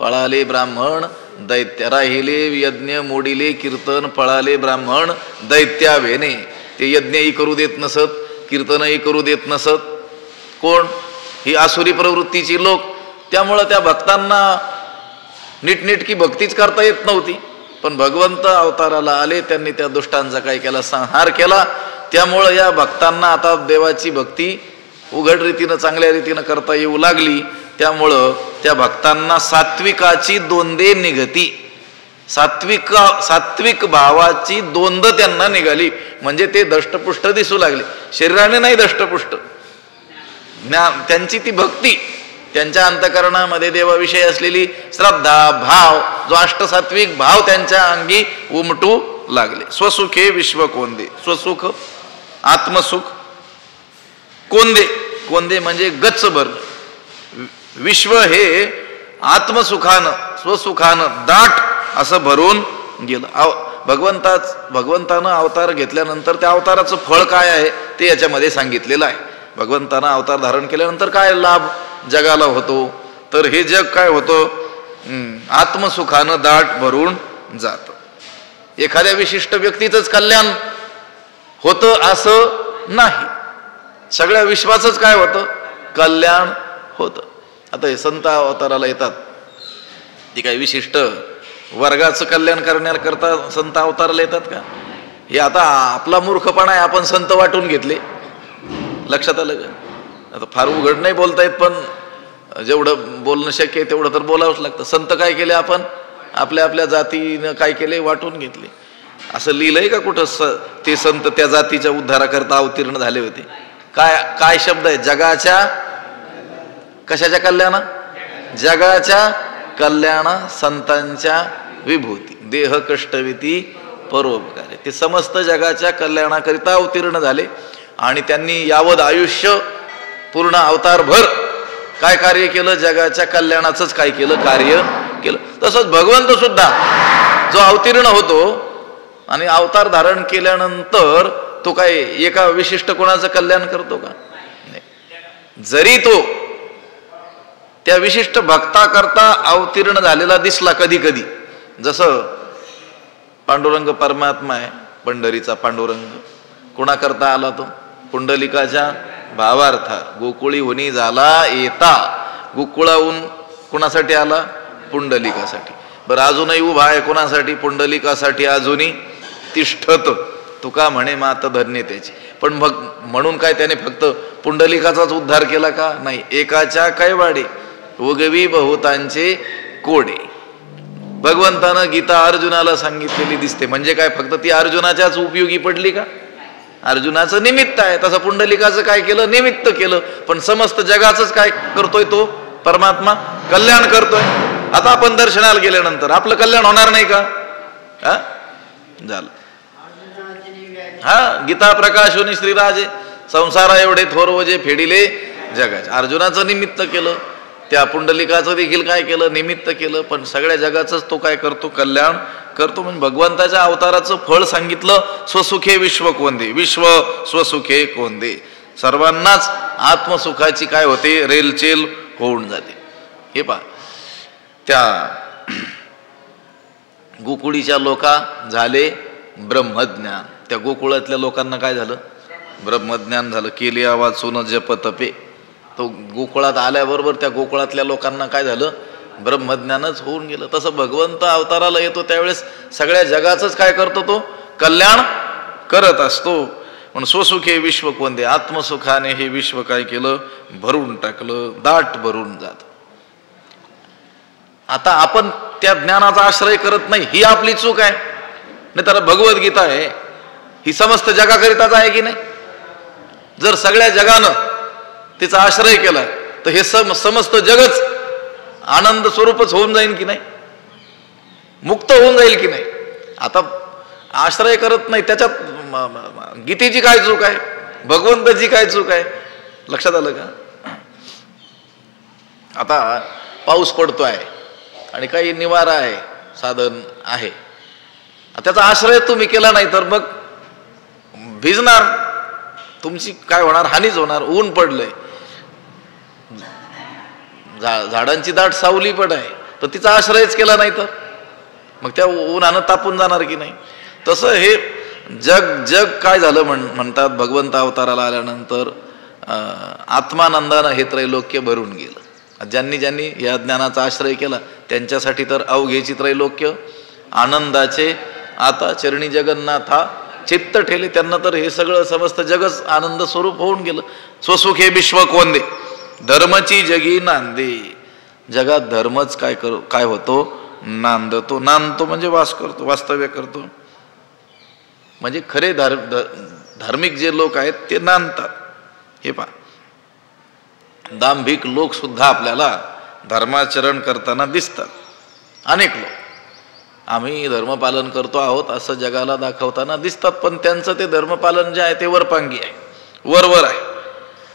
पळाले ब्राह्मण दैत्य, राहिले यज्ञ मोडिले कीर्तन, पळाले ब्राह्मण दैत्यावेने. ते यज्ञही करू देत नसत, कीर्तनही करू देत नसत. कोण? ही आसुरी प्रवृत्तीची लोक. त्यामुळं त्या भक्तांना नीटनेटकी भक्तीच करता येत नव्हती. पण भगवंत अवताराला आले, त्यांनी त्या दुष्टांचा काय केला, संहार केला. त्यामुळं या भक्तांना आता देवाची भक्ती उघड रीतीनं चांगल्या रीतीनं करता येऊ लागली. त्यामुळं त्या भक्तांना सात्विकाची दोंदे निघती, सात्विक भावाची दोंद त्यांना निघाली. म्हणजे ते दष्टपुष्ट दिसू लागले, शरीराने नाही दष्टपुष्ट. त्यांची ती भक्ती, त्यांच्या अंतकरणामध्ये देवाविषयी असलेली श्रद्धा, भाव, जो अष्टसात्विक भाव त्यांच्या अंगी उमटू लागले. स्वसुखे विश्व कोंदे, स्वसुख आत्मसुख, कोंदे, कोंदे म्हणजे गच्च भर. विश्व हे आत्मसुखानं स्वसुखानं दाट असं भरून गेलं. भगवंतानं अवतार घेतल्यानंतर त्या अवताराचं फळ काय आहे ते याच्यामध्ये सांगितलेलं आहे. भगवंतानं अवतार धारण केल्यानंतर काय लाभ जगाला होतो, तर हे जग काय होतं, आत्मसुखानं दाट भरून जातं. एखाद्या विशिष्ट व्यक्तीचंच कल्याण होतं असं नाही, सगळ्या विश्वाचंच काय होतं, कल्याण होतं. आता हे संत अवताराला येतात, ते काही विशिष्ट वर्गाचं कल्याण करण्याकरता संत अवताराला येतात का? हे आता आपला मूर्खपणा आहे, आपण संत वाटून घेतले. लक्षात आलं का? आता फार उघड नाही बोलता येत, पण जेवढं बोलणं शक्य आहे तेवढं तर बोलावंच लागतं. संत काय केले, आपण आपल्या आपल्या जातीनं काय केले, वाटून घेतले. असं लिहिलंय का कुठं ते संत त्या जातीच्या उद्धाराकरता अवतीर्ण झाले होते? काय शब्द आहे, जगाच्या कशाच्या कल्याणा, जगाच्या कल्याणा संतांच्या विभूती, देह कष्टविती परोपकारी. ते समस्त जगाच्या कल्याणाकरिता अवतीर्ण झाले आणि त्यांनी यावत आयुष्य पूर्ण अवतारभर काय कार्य केलं, जगाच्या कल्याणाचंच काय केलं, कार्य केलं. तसंच भगवंत सुद्धा जो अवतीर्ण होतो आणि अवतार धारण केल्यानंतर तो काय एका विशिष्ट कोणाचं कल्याण करतो का? जरी तो त्या विशिष्ट भक्ताकरता अवतीर्ण झालेला दिसला कधी कधी, जसं पांडुरंग परमात्मा आहे, पंढरीचा पांडुरंग कोणाकरता आला, तो पुंडलिकाच्या भावार्था. गोकुळी हुनी झाला येता, गोकुळाहून कोणासाठी आला, पुंडलिकासाठी. बरं अजूनही उभा आहे कोणासाठी, पुंडलिकासाठी अजूनही तिष्ठत. तुका म्हणे मात धन्य त्याची. पण मग म्हणून काय त्याने फक्त पुंडलिकाचाच उद्धार केला का? नाही. एकाच्या कैवाडे उगवी बहुतांचे कोडे. भगवंतानं गीता अर्जुनाला सांगितलेली दिसते. म्हणजे काय, फक्त ती अर्जुनाच्याच उपयोगी पडली का? अर्जुनाचं निमित्त आहे, तसं पुंडलिकाचं काय केलं, निमित्त केलं. पण समस्त जगाचंच काय करतोय तो परमात्मा, कल्याण करतोय. आता आपण दर्शनाला गेल्यानंतर आपलं कल्याण होणार नाही का? झालं. गीता प्रकाश होनी श्रीराजे संसारा एवढे थोर वजे फेडिले जगाचे. अर्जुनाचं निमित्त केलं, त्या पुंडलिकाचं देखील काय केलं, निमित्त केलं, पण सगळ्या जगाचंच तो काय करतो, कल्याण करतो. म्हणजे भगवंताच्या अवताराचं फळ सांगितलं, स्वसुखे विश्व कोंदे, विश्व स्वसुखे कोंदे, सर्वांनाच आत्मसुखाची काय होते, रेलचेल होऊन जाते. हे पहा, त्या गोकुळीच्या लोका झाले ब्रह्मज्ञान, त्या गोकुळातल्या लोकांना काय झालं, ब्रह्मज्ञान झालं. केली वाचून जप तपे, तो गोकुळात आल्याबरोबर त्या गोकुळातल्या लोकांना काय झालं, ब्रह्मज्ञानच होऊन गेलं. तसं भगवंत अवताराला येतो त्यावेळेस सगळ्या जगाचंच काय करतो, तो कल्याण करत असतो. पण स्वसुखे विश्व कोंदे, आत्मसुखाने हे विश्व काय केलं, भरून टाकलं, दाट भरून जात. आता आपण त्या ज्ञानाचा आश्रय करत नाही, ही आपली चूक आहे. नाही तर भगवद्गीता आहे ही समस्त जगाकरिताच आहे की नाही. जर सगळ्या जगानं तिचा आश्रय केला तर हे समस्त जगच आनंद स्वरूपच होऊन जाईल की नाही, मुक्त होऊन जाईल की नाही. आता आश्रय करत नाही, त्याच्यात गीतेची काय चूक आहे, भगवंताची काय चूक आहे, लक्षात आलं का. आता पाऊस पडतोय आणि काही निवारा आहे, साधन आहे, त्याचा आश्रय तुम्ही केला नाही तर मग भिजणार, तुमची काय होणार, हानीच होणार. ऊन पडलंय, झाडांची दाट सावली पण आहे, तर तिचा आश्रयच केला नाही तर मग त्या उन्हानं तापून जाणार की नाही. तसं हे जग काय झालं म्हणतात, भगवंत अवताराला आल्यानंतर आत्मानंदानं हे त्रैलोक्य भरून गेलं. ज्यांनी ज्यांनी या ज्ञानाचा आश्रय केला त्यांच्यासाठी तर अवघेची त्रैलोक्य आनंदाचे आता चरणी जगन्नाथा चित्त ठेले, त्यांना तर हे सगळं समस्त जगच आनंद स्वरूप होऊन गेलं. स्वसुखे विश्व कोंदे, धर्मची जगी नांदे, जगात धर्मच काय होतो, नांदतो. नांदतो म्हणजे वास करतो, वास्तव्य करतो. म्हणजे खरे धार्मिक जे लोक आहेत ते नांदतात. हे पहा, दांभिक लोक सुद्धा आपल्याला धर्माचरण करताना दिसतात. अनेक लोक आम्ही धर्मपालन करतो आहोत असं जगाला दाखवताना दिसतात, पण त्यांचं ते धर्मपालन जे आहे ते वरपांगी आहे, वरवर आहे.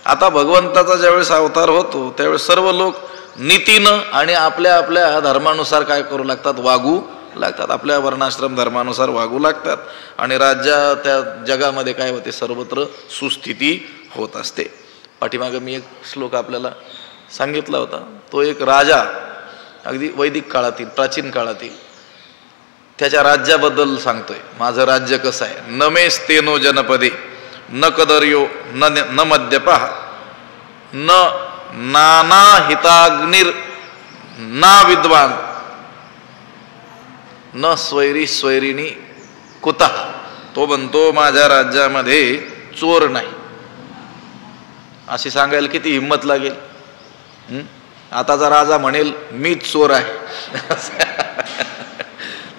आता भगवंताचा ज्यावेळेस अवतार होतो त्यावेळेस सर्व लोक नीतीनं आणि आपल्या आपल्या धर्मानुसार काय करू लागतात, वागू लागतात, आपल्या वर्णाश्रम धर्मानुसार वागू लागतात. आणि त्या जगामध्ये काय होते, सर्वत्र सुस्थिती होत असते. पाठीमागं मी एक श्लोक आपल्याला सांगितला होता, तो एक राजा अगदी वैदिक काळातील, प्राचीन काळातील, त्याच्या राज्याबद्दल सांगतोय. माझं राज्य कसं आहे, न मे स्तेनो जनपदे न कदर्यो न मद्यपः न नाना हिताग्निर ना विद्वान न स्वैरी स्वैरिणी कुतः. तो म्हणतो माझ्या राज्यामध्ये चोर नाही. अशी सांगायला किती हिंमत लागेल. आताचा राजा म्हणेल मीच चोर आहे.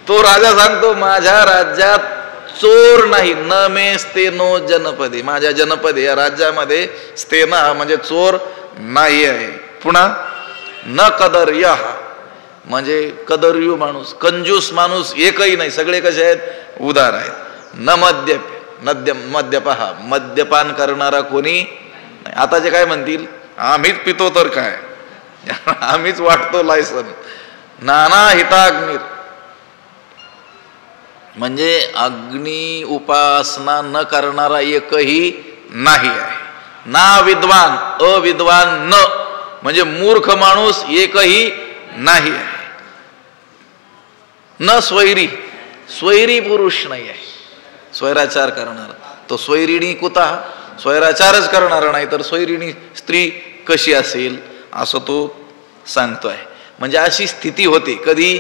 तो राजा सांगतो माझ्या राज्यात चोर नाही. न मे स्तेनो जनपदे, माझ्या जनपदे या राज्यामध्ये स्तेना म्हणजे चोर नाही आहे. पुन्हा न कदर्य म्हणजे कदर्यू माणूस, कंजूस माणूस एकही नाही, सगळे कसे आहेत, उदार आहेत. न मद्यपः मद्यपान करणारा कोणी नाही. आता जे काय म्हणतील आम्हीच पितो तर काय, आम्हीच वाटतो लायसन. नाना हिताग्निर म्हणजे अग्नी उपासना न करणारा एकही नाही आहे. ना विद्वान, अविद्वान न म्हणजे मूर्ख माणूस एकही नाही आहे. न स्वैरी, स्वैरी पुरुष नाही आहे, स्वैराचार करणारा. तो स्वैरिणी कुता, स्वैराचारच करणारा नाही तर स्वैरिणी स्त्री कशी असेल असं तो सांगतोय. म्हणजे अशी स्थिती होते कधी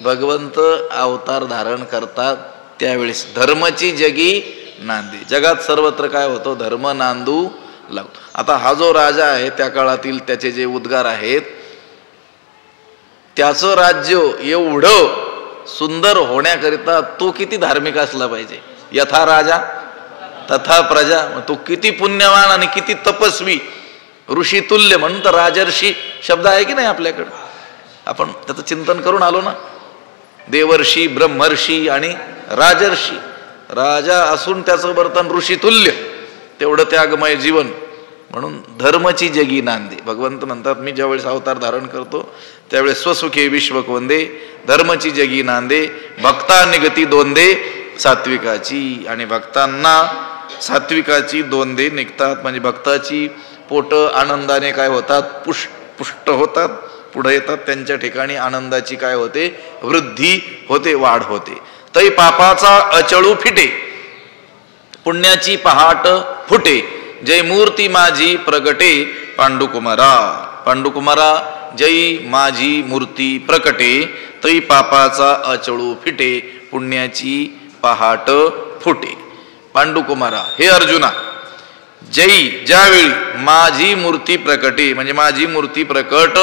भगवंत अवतार धारण करतात त्यावेळेस. धर्माची जगी नांदे, जगात सर्वत्र काय होतो, धर्म नांदू लागतो. आता हा जो राजा आहे त्या काळातील त्याचे जे उद्गार आहेत, त्याचं राज्य एवढं सुंदर होण्याकरिता तो किती धार्मिक असला पाहिजे. यथा राजा तथा प्रजा, तो किती पुण्यवान आणि किती तपस्वी, ऋषी तुल्य म्हणून तर राजर्षी शब्द आहे की नाही आपल्याकडे. आपण त्याचं चिंतन करून आलो ना, देवर्षी, ब्रह्मर्षी आणि राजर्षी. राजा असून त्याचं वर्तन ऋषी तुल्य, तेवढं त्यागमय जीवन, म्हणून धर्मची जगी नांदे. भगवंत म्हणतात मी ज्यावेळेस अवतार धारण करतो त्यावेळेस स्वसुखे विश्वक वंदे, धर्मची जगी नांदे, भक्ता निगती दोंदे सात्विकाची. आणि भक्तांना सात्विकाची दोंदे निघतात, म्हणजे भक्ताची पोट आनंदाने काय होतात, पुष्ट होतात, पुढे येतात, त्यांच्या ठिकाणी आनंदाची काय होते, वृद्धी होते, वाढ होते. तै पापाचा अचळू फिटे, पुण्याची पहाट फुटे, जय मूर्ती माझी प्रगटे पांडुकुमारा. पांडुकुमारा जय माझी मूर्ती प्रकटे, तै पापाचा अचळू फिटे, पुण्याची पहाट फुटे. पांडुकुमारा, हे अर्जुना, जय ज्यावेळी माझी मूर्ती प्रकटे, म्हणजे माझी मूर्ती प्रकट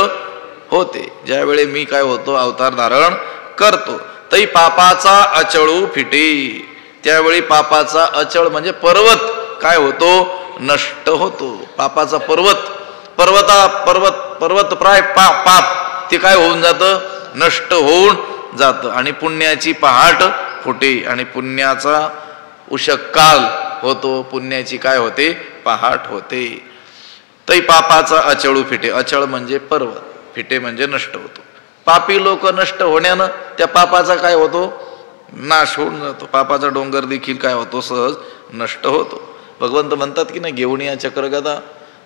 होते, ज्यावेळी मी काय होतो, अवतार धारण करतो, तै पापाचा अचळू फिटे, त्यावेळी पापाचा अचळ म्हणजे पर्वत काय होतो, नष्ट होतो. पापाचा पर्वत प्राय पाप ते काय होऊन जातं, नष्ट होऊन जातं. आणि पुण्याची पहाट फुटे, आणि पुण्याचा उषक काल होतो, पुण्याची काय होते, पहाट होते. तै पापाचा अचळू फिटे, अचळ म्हणजे पर्वत, फिटे म्हणजे नष्ट होतो. पापी लोक नष्ट होण्यानं त्या पापाचा काय होतो, नाश होऊन जातो. पापाचा डोंगर देखील काय होतो, सहज नष्ट होतो. भगवंत म्हणतात की नाही, घेऊन या चक्रगदा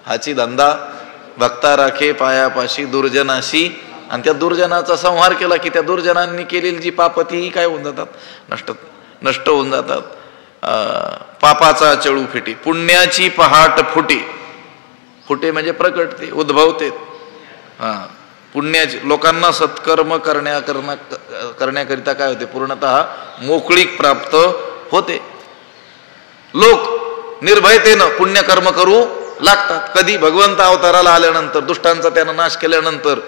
हाची धंदा, भक्ता राखे पायापाशी दुर्जनाशी. आणि त्या दुर्जनाचा संहार केला की त्या दुर्जनांनी केलेली जी पाप तीही काय होऊन जातात, नष्ट होऊन जातात. पापाचा चळू फिटे, पुण्याची पहाट फुटे, फुटे म्हणजे प्रकटते, उद्भवते. पुण्याची लोकांना सत्कर्म करण्याकरिता काय होते, पूर्णतः मोकळीक प्राप्त होते. लोक निर्भयतेनं पुण्यकर्म करू लागतात. कधी, भगवंत अवताराला आल्यानंतर, दुष्टांचा त्यानं नाश केल्यानंतर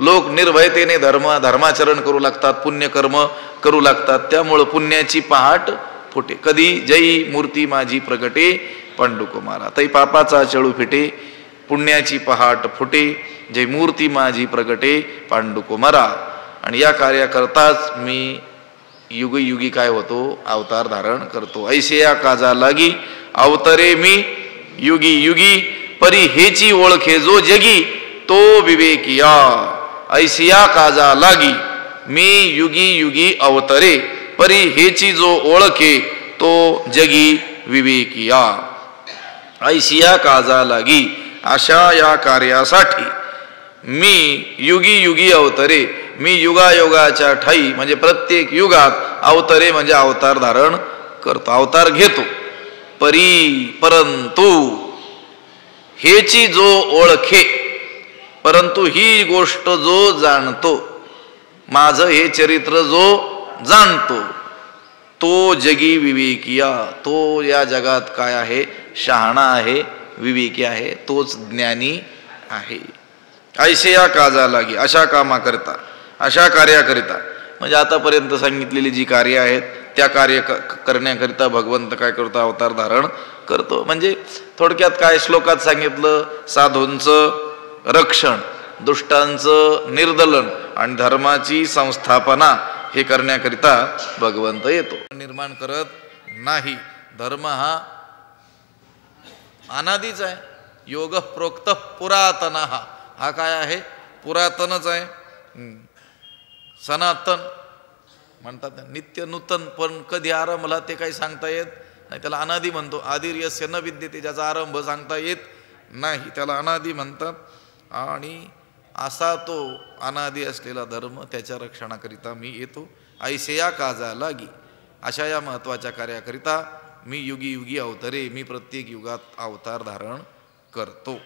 लोक निर्भयतेने धर्माचरण करू लागतात, पुण्यकर्म करू लागतात. त्यामुळं पुण्याची पहाट फुटे. कधी, जय मूर्ती माझी प्रगटे पांडुकुमारा, तै पापाचा चळू फिटे, पुण्याची पहाट फुटे, जय मूर्ती माझी प्रगटे पांडुकुमारा. आणि या कार्याकरताच मी युगी काय होतो, अवतार धारण करतो. ऐसे या काजा लागी अवतरे मी युगी, परी हेची ओळखे जो जगी तो विवेकिया. ऐसिया काजा लागी मी युगी अवतरे, परी हेची जो ओळखे तो जगी विवेकिया. ऐसिया काजा लागी, अशा या कार्यासाठी मी युगी अवतरे, मी युगायोगाच्या ठाई म्हणजे प्रत्येक युगात अवतरे म्हणजे अवतार धारण करतो, अवतार घेतो. परंतु हेची जो ओळखे, परंतु ही गोष्ट जो जाणतो, माझं हे चरित्र जो जाणतो, तो जगी विवेकिया, तो या जगात काय आहे, शहाणा आहे, विवेकी आहे, तोच ज्ञानी आहे. ऐसे या काजा लागी, अशा कामाकरिता, अशा कार्याकरिता, म्हणजे आतापर्यंत सांगितलेली जी कार्य आहेत त्या कार्य करण्याकरिता भगवंत काय करतो, अवतार धारण करतो. म्हणजे थोडक्यात काय श्लोकात सांगितलं, साधूंचं रक्षण, दुष्टांचं निर्दलन आणि धर्माची संस्थापना हे करण्याकरिता भगवंत येतो, निर्माण करत नाही. धर्म हा अनादीच आहे. योग प्रोक्त पुरातन, हा काय आहे, पुरातनच आहे, सनातन म्हणतात, नित्य नूतन. पण कधी आरंभला ते काही सांगता येत नाही, त्याला अनादी म्हणतो. आदिर्यस्य न विद्यते, ज्याचा आरंभ सांगता येत नाही त्याला अनादी म्हणतात. आणि असा तो अनादी असलेला धर्म, त्याच्या रक्षणाकरिता मी येतो. ऐसे या काजा लागी, अशा या महत्वाच्या कार्याकरिता मी युगी अवतरे, मी प्रत्येक युगात अवतार धारण करतो.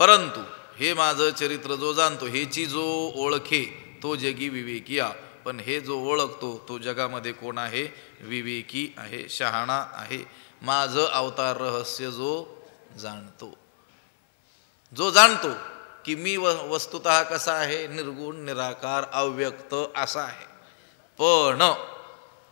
परंतु हे माझं चरित्र जो जाणतो, हेची जो ओळखे तो जगी विवेकिया. पण हे जो ओळखतो तो जगामध्ये कोण आहे, विवेकी आहे, शहाणा आहे. माझं अवतार रहस्य जो जाणतो, जो जाणतो की मी वस्तुतः कसा आहे, निर्गुण, निराकार, अव्यक्त असा आहे. पण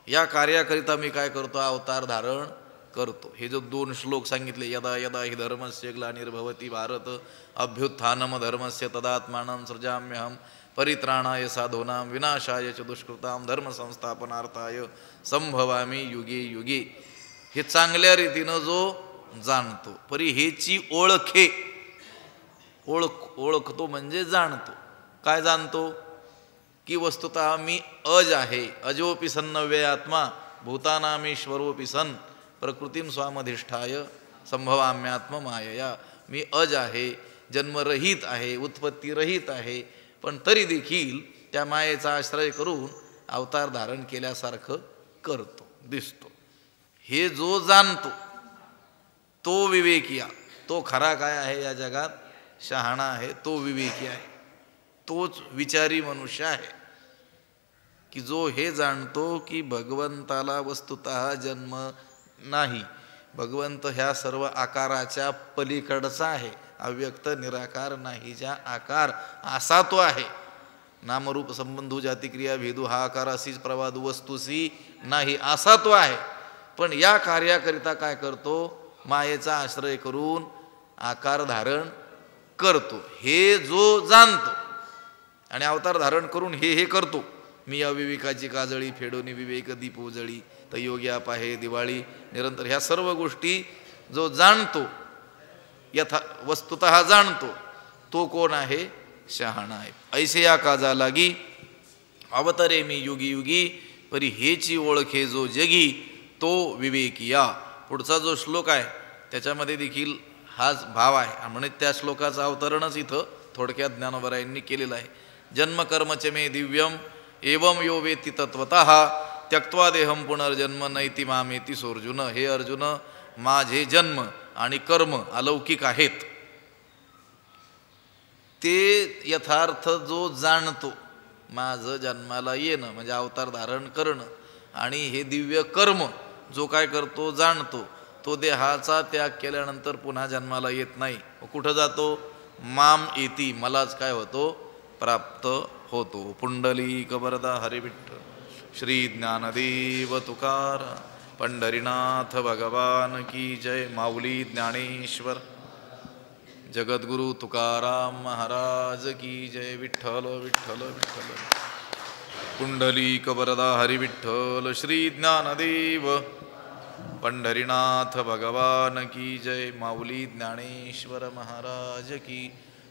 या कार्याकरिता मी काय करतो, अवतार धारण करतो. हे जो 2 श्लोक सांगितले, यदा यदा हि धर्मस्य ग्लानिर्भवति भारत अभ्युत्थानम धर्मस्य तदात्मानं सृजाम्यहं परित्राणाय साधूनां विनाशाय च दुष्कृतां धर्म संस्थापनार्थाय संभवामि युगे युगे. हे चांगल्या रीतीनं जो जाणतो. परी हेची ओळखे, ओळखतो म्हणजे जाणतो. काय जाणतो? की वस्तुतः मी अज आहे. अजोपि सन्नव्यय आत्मा भूतानामीश्वरोपि सन प्रकृतीम स्वामधिष्ठाय संभवाम्यात्म मायया. मी अज आहे, जन्मरहित आहे, उत्पत्तीरहित आहे, पण तरी देखील त्या मायेचा आश्रय करून अवतार धारण केल्यासारखं करतो, दिसतो. हे जो जाणतो तो विवेकिया. तो खरा काय आहे या जगात? शहाणा आहे, तो विवेकी आहे, तोच विचारी मनुष्य आहे की जो हे जाणतो की भगवंताला वस्तुतः जन्म नाही. भगवंत ह्या सर्व आकाराच्या पलीकडचा आहे, अव्यक्त निराकार नाहीचा आकार असा तो आहे. नामरूप संबंधू जातिक्रिया भेदू हा आकार अशीच प्रवादू वस्तूसी नाही असा तो आहे. पण या कार्याकरिता काय करतो? मायेचा आश्रय करून आकार धारण करतो. हे जो जाणतो आणि अवतार धारण करून हे करतो. मी अविवेकाची काजळी फेडोनी विवेक दीप उजळी तयोग्या पाहे दिवाळी निरंतर. ह्या सर्व गोष्टी जो जाणतो, यथा वस्तुतः जाणतो, तो कोण आहे? शहाणा आहे. ऐसे या काजा लागी अवतरे मी युगी युगी परी हेची ओळखे जो जगी तो विवेकिया. पुढचा जो श्लोक आहे त्याच्यामध्ये देखील हाच भाव आहे. म्हणजे त्या श्लोकाचं अवतरणच इथं थोडक्यात ज्ञानोबरायांनी केलेलं आहे. जन्मकर्मच मे दिव्यम एवं यो वेत्ति तत्वतः त्यक्त्वा देहम पुनर्जन्म नैति मामेति सोर्जुन. हे अर्जुन, माझे जन्म आणि कर्म अलौकिक आहेत. ते यथार्थ जो जाणतो, माझं जन्माला येणं म्हणजे अवतार धारण करणं, आणि हे दिव्य कर्म जो काय करतो जाणतो, तो देहाचा त्याग केल्यानंतर पुन्हा जन्माला येत नाही. कुठं जातो? माम येती, मलाच काय होतो? प्राप्त होतो. पुंडलिक वरदा हरी विठ्ठल श्री ज्ञानदेव तुकाराम पंढरीनाथ भगवान की जय. माऊली ज्ञानेश्वर जगद्गुरु तुकाराम महाराज की जय. विठ्ठल विठ्ठल विठ्ठल. पुंडलिक वरदा हरी विठ्ठल श्री ज्ञानदेव पंढरीनाथ भगवान की जय. माऊली ज्ञानेश्वर महाराज की.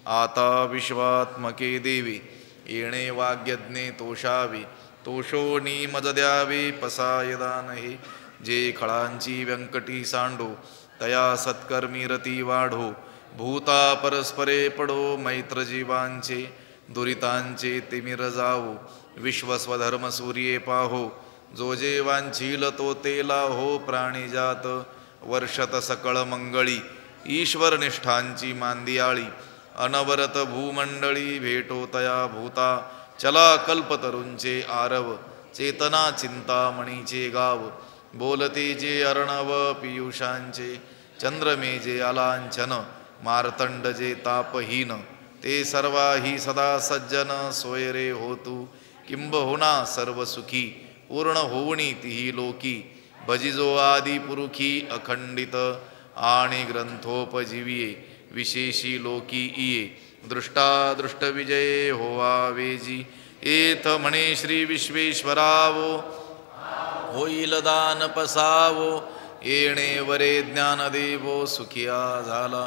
आता विश्वात्मके देवी येणे वाग्यज्ञे तोषावे तोषोनी मज द्यावे पसायदान हे. जे खळांची व्यंकटी सांडो तया सत्कर्मी रती वाढो. भूता परस्परे पडो मैत्र जीवांचे दुरितांचे तिमिर जावो. विश्वस्वधर्म सूर्ये पाहो जो जे वांछील तो तेला हो. प्राणी जात वर्षत सकळ मंगळी ईश्वर निष्ठांची मांदियाळी. अनवरत भूमंडळी भेटो तया भूता चला कल्पतरूंचे आरव. चेतना चिंतामणीचे गाव बोलते जे अर्णव पियुषांचे. चंद्रमे जे अलांछन मार्तंड जे तापहीन ते सर्वाही सदा सज्जन सोयरे होतू. किंबहुना सर्व सुखी पूर्ण होवणी तिही लोकी. भजिजो आदि पुरुखी अखंडित आणि ग्रंथोपजीविये. विशेषी लोकी इये दृष्टा दृष्ट विजय होवा वेजी. एथ म्हणे श्री विश्वेश्वरावो होईल दान पसावो. येणे वरे ज्ञानदेवो सुखिया झाला.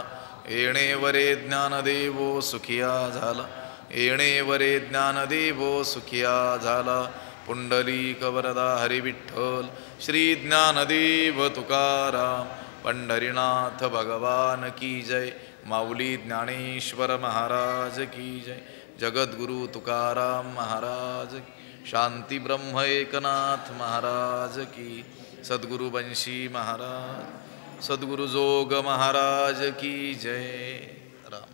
येणे वरे ज्ञानदेवो सुखिया झाला. येणे वरे ज्ञानदेवो सुखिया झाला. पुंडलिक वरदा हरी विठ्ठल श्री ज्ञानदेव तुकाराम पंढरीनाथ भगवान की जय. माऊली ज्ञानेश्वर महाराज की जय. जगद्गुरु तुकाराम महाराज की. शांती ब्रह्म एकनाथ महाराज की. सद्गुरु बंशी महाराज, सद्गुरु जोग महाराज की जय. राम.